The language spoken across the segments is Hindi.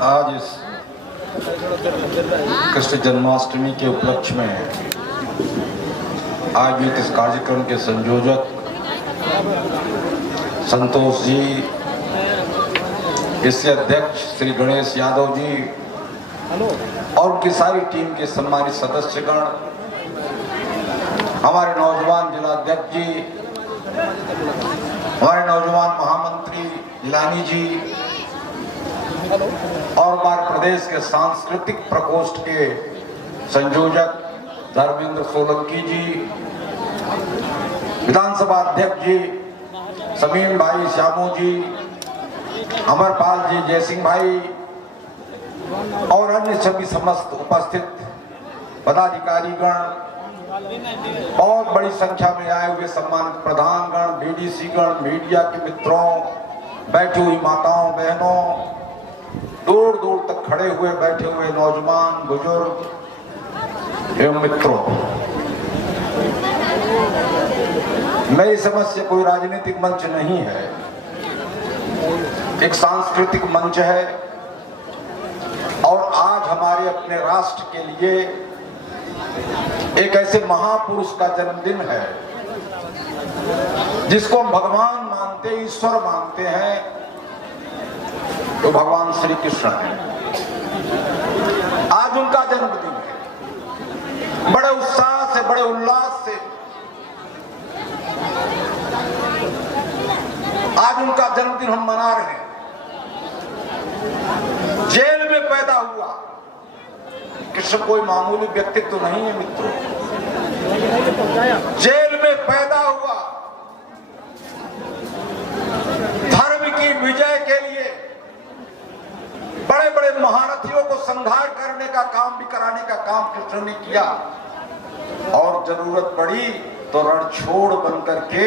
आज इस कृष्ण जन्माष्टमी के उपलक्ष्य में आयोजित इस कार्यक्रम के संयोजक संतोष जी, इसके अध्यक्ष श्री गणेश यादव जी और उनकी सारी टीम के सम्मानित सदस्यगण, हमारे नौजवान जिला अध्यक्ष जी, हमारे नौजवान महामंत्री जिलानी जी और हमारे प्रदेश के सांस्कृतिक प्रकोष्ठ के संयोजक धर्मेंद्र सोलंकी जी, विधानसभा अध्यक्ष जी समीन भाई श्यामू जी, अमरपाल जी, जयसिंह भाई और अन्य सभी समस्त उपस्थित पदाधिकारीगण, बहुत बड़ी संख्या में आए हुए सम्मानित प्रधानगण, बीडीसी गण, मीडिया के मित्रों, बैठी हुई माताओं बहनों, दूर दूर तक खड़े हुए बैठे हुए नौजवान बुजुर्ग एवं मित्रों, मेरी समझ से कोई राजनीतिक मंच नहीं है, एक सांस्कृतिक मंच है। और आज हमारे अपने राष्ट्र के लिए एक ऐसे महापुरुष का जन्मदिन है जिसको हम भगवान मानते, ईश्वर मानते हैं, तो भगवान श्री कृष्ण है। आज उनका जन्मदिन है, बड़े उत्साह से, बड़े उल्लास से आज उनका जन्मदिन हम मना रहे हैं। जेल में पैदा हुआ कृष्ण कोई मामूली व्यक्तित्व तो नहीं है मित्रों। जेल में पैदा हुआ, धर्म की विजय के लिए बड़े बड़े महारथियों को संहार करने का काम भी कराने का काम कृष्ण ने किया, और जरूरत पड़ी तो रणछोड़ बनकर के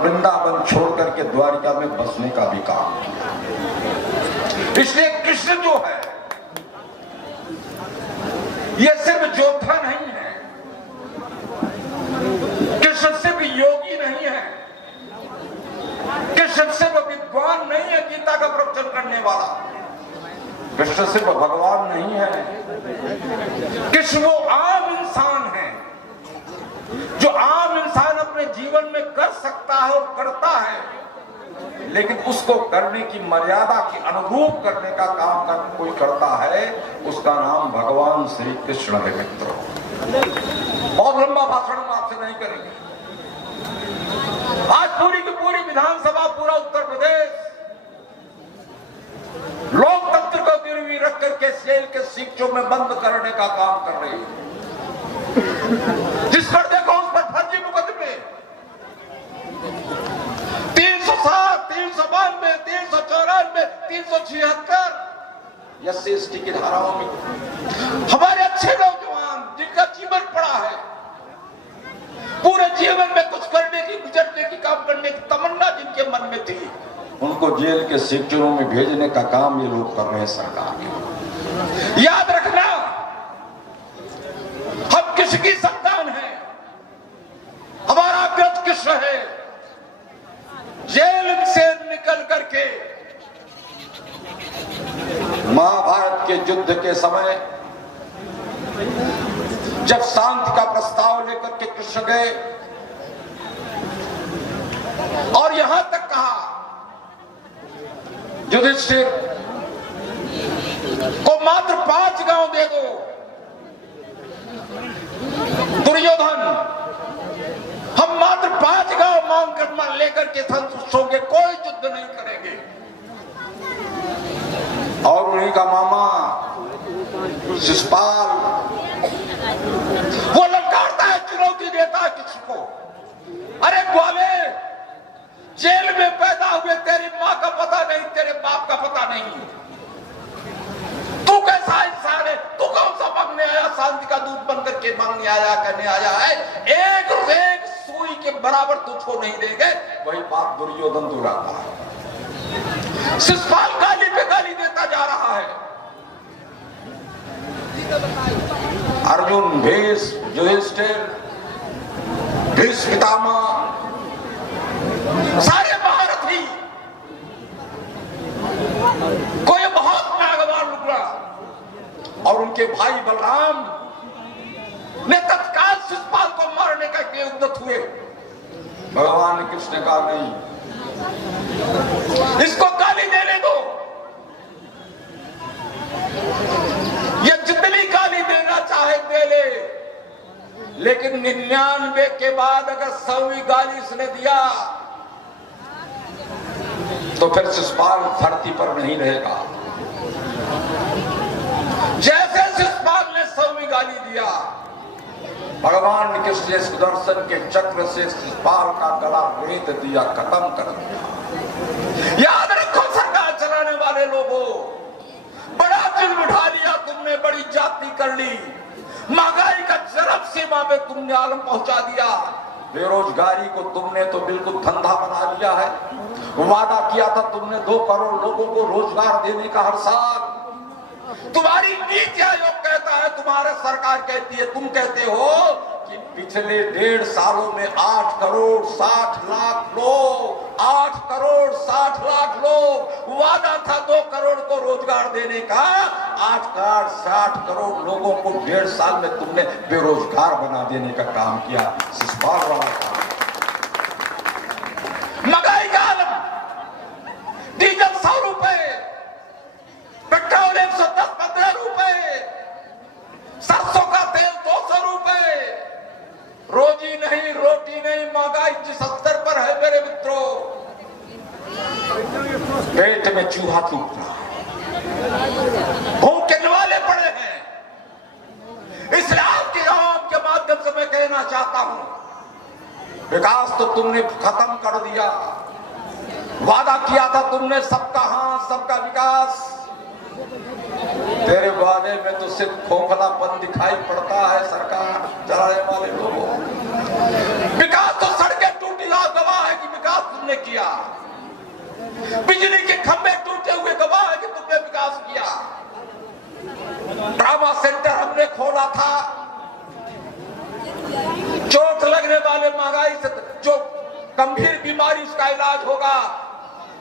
वृंदावन छोड़ करके द्वारिका में बसने का भी काम किया। इसलिए कृष्ण जो है ये सिर्फ योद्धा नहीं है, कृष्ण सिर्फ योगी नहीं है, कृष्ण सिर्फ विद्वान नहीं है गीता का प्रवचन करने वाला, कृष्ण सिर्फ भगवान नहीं है, कृष्ण वो आम इंसान है जो आम इंसान अपने जीवन में कर सकता है और करता है, लेकिन उसको करने की मर्यादा के अनुरूप करने का काम कोई करता है, उसका नाम भगवान श्री कृष्ण है मित्रों। बहुत लंबा भाषण हम आपसे नहीं करेंगे। आज पूरी की पूरी विधानसभा, पूरा उत्तर प्रदेश लोकतंत्र को गिरवी रख करके जेल के सीटों में बंद करने का काम कर रही है। जिस पर देखो उस पर फर्जी मुकदमे 307, 392, 394, 376 SC/ST की धाराओं में हमारे अच्छे नौजवान जिनका जीवन पड़ा है, पूरे जीवन में कुछ करने की, गुजरने की, काम करने की तमन्ना जिनके मन में थी, उनको जेल के सेक्टरों में भेजने का काम ये लोग कर रहे हैं सरकार के। याद रखना, हम किसकी संतान है, हमारा ग्रंथ कृष्ण है। जेल से निकल करके महाभारत के युद्ध के समय जब शांति का प्रस्ताव लेकर के कृष्ण गए और यहां तक कहा युधिष्ठिर को मात्र 5 गांव दे दो, दुर्योधन हम मात्र 5 गांव मांग कर लेकर के संतुष्ट होंगे, कोई युद्ध नहीं करेंगे। और उन्हीं का मामा शिशुपाल वो ललकारता है, चुनौती देता है किसी को, अरे ग्वाले, जेल में पैदा हुए, तेरी माँ का पता नहीं, तेरे बाप का पता नहीं, तू कैसा इंसान है, तू कौन सा मांगने आया, शांति का दूत बनकर के मांगने आया, करने आया है, एक सुई के बराबर तुझको नहीं देंगे। वही बात दुर्योधन दोहराता है। शिशुपाल गाली पे गाली देता जा रहा है। अर्जुन, भीष्म, युधिष्ठिर, भीष्म पितामह, सारे महारथी उनके भाई बलराम ने तत्काल शिशुपाल को मारने का के उद्यत हुए। भगवान कृष्ण ने कहा नहीं, इसको गाली देने दो, ये जितनी गाली देना चाहे दे ले, लेकिन 99 के बाद अगर 100वीं गाली इसने दिया तो फिर शिशुपाल धरती पर नहीं रहेगा। जैसे शिशुपाल ने 100वीं गाली दिया, भगवान कृष्ण ने सुदर्शन के चक्र से शिशुपाल का गला भेद दिया, खत्म कर दिया। याद रखो सरकार चलाने वाले लोगों, बड़ा जुल्म उठा लिया तुमने, बड़ी जाति कर ली, महंगाई का चरम सीमा पे तुमने आलम पहुंचा दिया, बेरोजगारी को तुमने तो बिल्कुल धंधा बना लिया है। वादा किया था तुमने 2 करोड़ लोगों को रोजगार देने का हर साल। तुम्हारी नीति आयोग कहता है, तुम्हारा सरकार कहती है, तुम कहते हो कि पिछले 1.5 सालों में 8 करोड़ 60 लाख लोग, 8 करोड़ 60 लाख लोग, वादा था 2 करोड़ को रोजगार देने का, 8 करोड़ 60 करोड़ लोगों को 1.5 साल में तुमने बेरोजगार बना देने का काम किया। शिशुपाल वाला काम। महंगाई का आलम, डीजल 100 रुपए, पेट्रोल 110-15 रुपए, सरसों का तेल 200 रुपए, रोजी नहीं रोटी नहीं, महंगाई जिस स्तर पर है मेरे मित्रों, पेट में चूहा चुभ रहा है, भूखे निवाले पड़े हैं। इसलिए आपके आवाम के माध्यम से मैं कहना चाहता हूं, विकास तो तुमने खत्म कर दिया, वादा किया था तुमने सबका हाथ सबका विकास, तेरे वादे में तो सिर्फ खोखलापन दिखाई पड़ता है सरकार चलाने वाले लोगों। विकास तो सड़कें टूटी गवाह है कि विकास तुमने किया, बिजली के खंभे टूटे हुए गवाह है कि तुमने विकास किया, ट्रामा सेंटर हमने खोला था, चोट लगने वाले महंगाई से जो गंभीर बीमारी उसका इलाज होगा,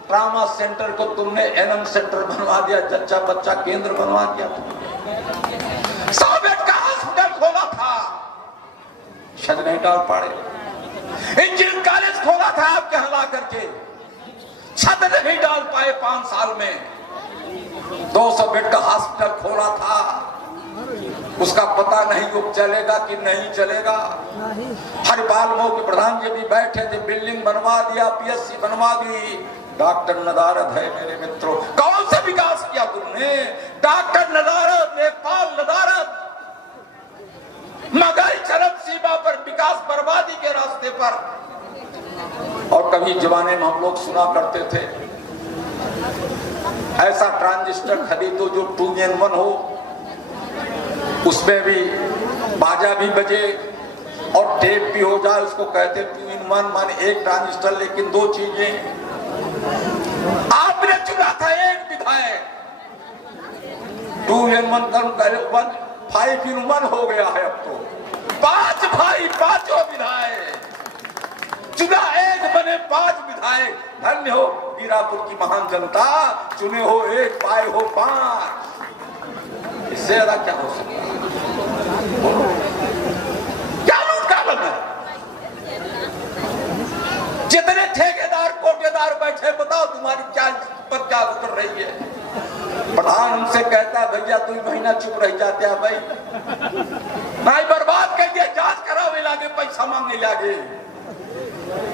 ट्रामा सेंटर को तुमने एनएम सेंटर बनवा दिया, जच्चा बच्चा केंद्र बनवा दिया तुमने। 100 बेड का हॉस्पिटल खोला था, छत नहीं डाल पाए। इंजीनियरिंग कॉलेज खोला था आपके हला करके, छत नहीं डाल पाए 5 साल में। 200 बेड का हॉस्पिटल खोला था, उसका पता नहीं वो चलेगा कि नहीं चलेगा। हरिपाल मऊ के प्रधान जी भी बैठे थे, बिल्डिंग बनवा दिया, पीएससी बनवा दी। डॉक्टर नदारद है मेरे मित्रों, कौन सा विकास किया तुमने? डॉक्टर नदारद, लेखपाल नदारद, महंगाई चरम सीमा पर, विकास बर्बादी के रास्ते पर। और कभी जमाने में हम लोग सुना करते थे, ऐसा ट्रांजिस्टर खरीदो जो 2 in 1 हो, उसमें भी बाजा भी बजे और टेप भी हो जाए, उसको कहते 2 in 1, मान एक ट्रांजिस्टर लेकिन 2 चीजें। आपने चुना था एक विधायक, 2 in 1 5 in 1 हो गया है, अब तो 5 भाई 5 विधायक चुना, एक बने 5 विधायक। धन्य हो वीरापुर की महान जनता, चुने हो 1 पाए हो 5, इससे ज्यादा क्या हो सकता है? क्या लूट का लग है? जितने ठेकेदार कोटेदार बैठे, बताओ तुम्हारी क्या पर क्या उतर रही है? प्रधान हमसे कहता है भैया 2 महीना चुप रह जाते हैं भाई, भाई बर्बाद कर दिया, जांच करावे लागे, पैसा मांगने लागे।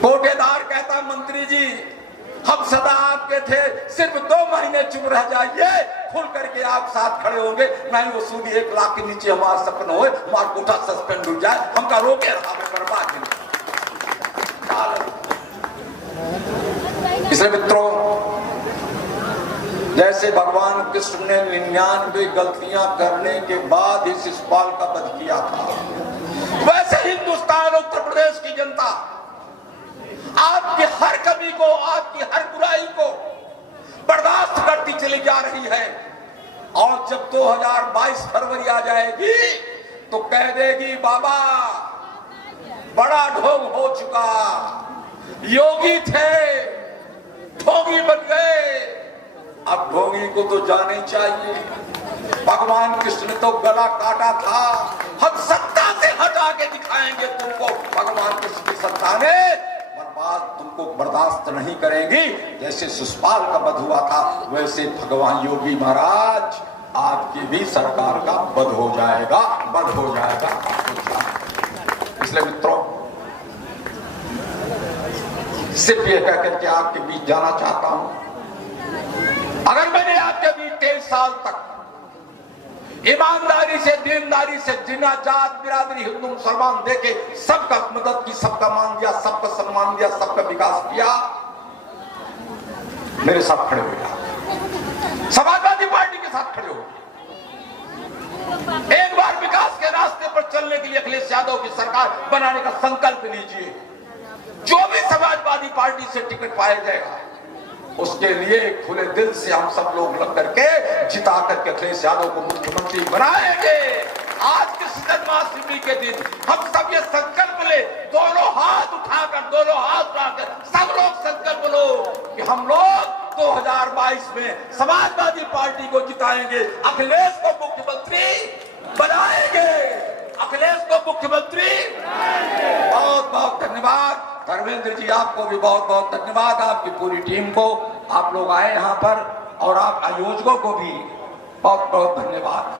कोटेदार कहता मंत्री जी हम सदा आपके थे, सिर्फ 2 महीने चुप रह जाइए, खुल करके आप साथ खड़े होंगे, नहीं वो सूदी 1 लाख के नीचे हमारा सपना हो, हमारा कोटा सस्पेंड हो जाए, हमका रोके रहा बर्बाद नहीं। इसलिए मित्रों, जैसे भगवान कृष्ण ने 99 गलतियां करने के बाद ही शिशुपाल का वध किया था, वैसे हिंदुस्तान उत्तर प्रदेश की जनता आपकी हर कमी को, आपकी हर बुराई को बर्दाश्त करती चली जा रही है। और जब 2022 फरवरी आ जाएगी तो कह देगी बाबा बड़ा ढोंग हो चुका, योगी थे ढोंगी बन गए, अब ढोंगी को तो जाने चाहिए। भगवान कृष्ण ने तो गला काटा था, हम सत्ता से हटा के दिखाएंगे तुमको। भगवान कृष्ण की सत्ता ने बर्बाद तुमको बर्दाश्त नहीं करेंगी। जैसे शिशुपाल का वध हुआ था, वैसे भगवान योगी महाराज आपकी भी सरकार का वध हो जाएगा, वध हो जाएगा। इसलिए मित्रों, सिर्फ ये कहकर के आपके बीच जाना चाहता हूं, अगर मैंने आपके बीच 23 साल तक ईमानदारी से, दीनदारी से, जिना जात बिरादरी हिंदू मुसलमान देके सबका मदद की, सबका मान दिया, सबका सम्मान दिया, सबका विकास किया, मेरे साथ खड़े हुए, समाजवादी पार्टी के साथ खड़े हो, एक बार विकास के रास्ते पर चलने के लिए अखिलेश यादव की सरकार बनाने का संकल्प लीजिए। जो भी समाजवादी पार्टी से टिकट पाया जाएगा, उसके लिए खुले दिल से हम सब लोग लग करके जिता करके अखिलेश यादव को मुख्यमंत्री बनाएंगे। आज के जन्माष्टमी के दिन हम सब ये संकल्प ले, दोनों हाथ उठाकर सब लोग संकल्प लो कि हम लोग 2022 में समाजवादी पार्टी को जिताएंगे, अखिलेश को मुख्यमंत्री बनाएंगे, अखिलेश को मुख्यमंत्री। बहुत बहुत धन्यवाद धर्मेंद्र जी, आपको भी बहुत बहुत धन्यवाद, आपकी पूरी टीम को, आप लोग आए यहाँ पर, और आप आयोजकों को भी बहुत बहुत धन्यवाद।